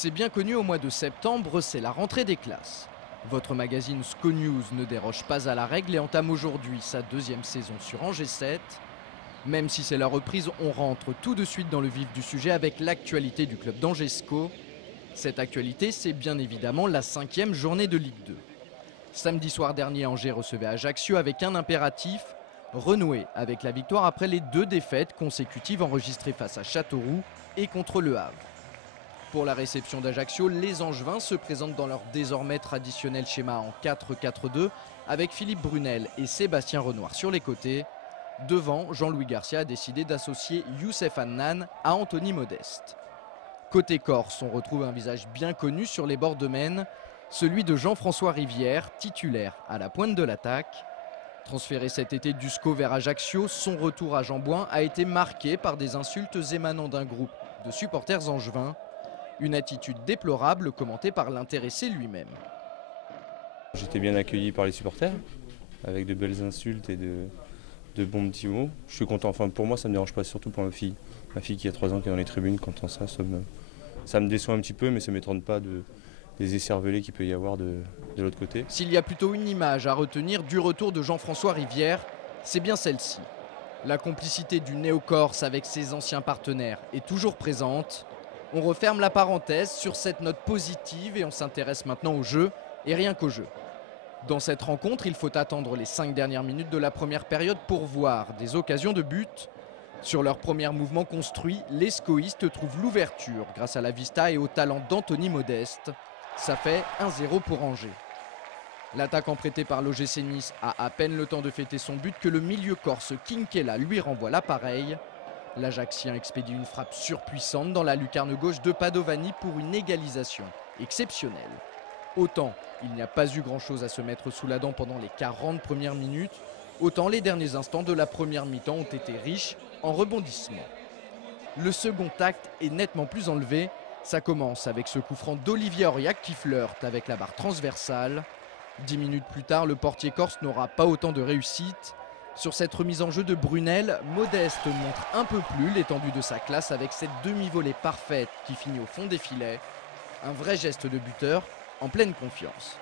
C'est bien connu, au mois de septembre, c'est la rentrée des classes. Votre magazine SCO News ne déroge pas à la règle et entame aujourd'hui sa deuxième saison sur Angers 7. Même si c'est la reprise, on rentre tout de suite dans le vif du sujet avec l'actualité du club d'Angers SCO. Cette actualité, c'est bien évidemment la 5e journée de Ligue 2. Samedi soir dernier, Angers recevait Ajaccio avec un impératif: renouer avec la victoire après les 2 défaites consécutives enregistrées face à Châteauroux et contre Le Havre. Pour la réception d'Ajaccio, les Angevins se présentent dans leur désormais traditionnel schéma en 4-4-2 avec Philippe Brunel et Sébastien Renoir sur les côtés. Devant, Jean-Louis Garcia a décidé d'associer Youssef Hannan à Anthony Modeste. Côté Corse, on retrouve un visage bien connu sur les bords de Maine, celui de Jean-François Rivière, titulaire à la pointe de l'attaque. Transféré cet été du SCO vers Ajaccio, son retour à Jambouin a été marqué par des insultes émanant d'un groupe de supporters angevins. Une attitude déplorable commentée par l'intéressé lui-même. J'étais bien accueilli par les supporters, avec de belles insultes et de bons petits mots. Je suis content, enfin pour moi ça ne me dérange pas, surtout pour ma fille. Ma fille qui a 3 ans qui est dans les tribunes, quand on ça me déçoit un petit peu, mais ça ne m'étonne pas des écervelés qu'il peut y avoir de l'autre côté. S'il y a plutôt une image à retenir du retour de Jean-François Rivière, c'est bien celle-ci. La complicité du néo-corse avec ses anciens partenaires est toujours présente. On referme la parenthèse sur cette note positive et on s'intéresse maintenant au jeu, et rien qu'au jeu. Dans cette rencontre, il faut attendre les 5 dernières minutes de la première période pour voir des occasions de but. Sur leur premier mouvement construit, les scoïstes trouvent l'ouverture grâce à la vista et au talent d'Anthony Modeste. Ça fait 1-0 pour Angers. L'attaquant prêté par l'OGC Nice a à peine le temps de fêter son but que le milieu corse Kinkela lui renvoie l'appareil. L'Ajaxien expédie une frappe surpuissante dans la lucarne gauche de Padovani pour une égalisation exceptionnelle. Autant il n'y a pas eu grand-chose à se mettre sous la dent pendant les 40 premières minutes, autant les derniers instants de la première mi-temps ont été riches en rebondissements. Le second acte est nettement plus enlevé. Ça commence avec ce coup franc d'Olivier Auriac qui flirte avec la barre transversale. 10 minutes plus tard, le portier corse n'aura pas autant de réussite. Sur cette remise en jeu de Brunel, Modeste montre un peu plus l'étendue de sa classe avec cette demi-volée parfaite qui finit au fond des filets. Un vrai geste de buteur en pleine confiance.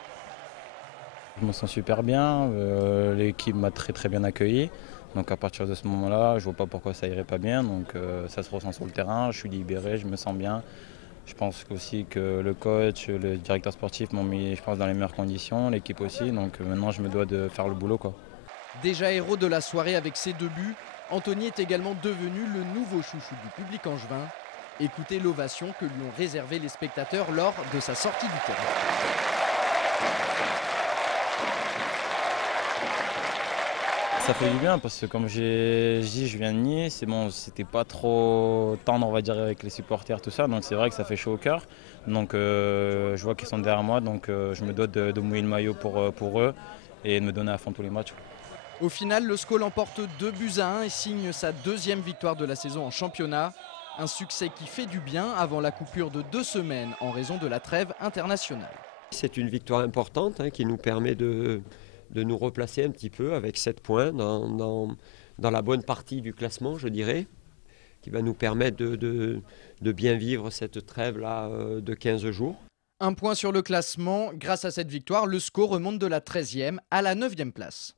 Je me sens super bien, l'équipe m'a très bien accueilli. Donc à partir de ce moment-là, je vois pas pourquoi ça irait pas bien. Donc ça se ressent sur le terrain, je suis libéré, je me sens bien. Je pense aussi que le coach, le directeur sportif m'ont mis, je pense, dans les meilleures conditions, l'équipe aussi. Donc maintenant je me dois de faire le boulot, quoi. Déjà héros de la soirée avec ses 2 buts, Anthony est également devenu le nouveau chouchou du public angevin. Écoutez l'ovation que lui ont réservé les spectateurs lors de sa sortie du terrain. Ça fait du bien parce que comme j'ai dit, je viens de Nice, c'est bon, c'était pas trop tendre on va dire avec les supporters, tout ça, donc c'est vrai que ça fait chaud au cœur. Donc je vois qu'ils sont derrière moi, donc je me dois de mouiller le maillot pour eux et de me donner à fond tous les matchs. Au final, le SCO l'emporte 2-1 et signe sa 2e victoire de la saison en championnat. Un succès qui fait du bien avant la coupure de 2 semaines en raison de la trêve internationale. C'est une victoire importante qui nous permet de nous replacer un petit peu avec 7 points dans la bonne partie du classement, je dirais, qui va nous permettre de bien vivre cette trêve-là de 15 jours. Un point sur le classement. Grâce à cette victoire, le SCO remonte de la 13e à la 9e place.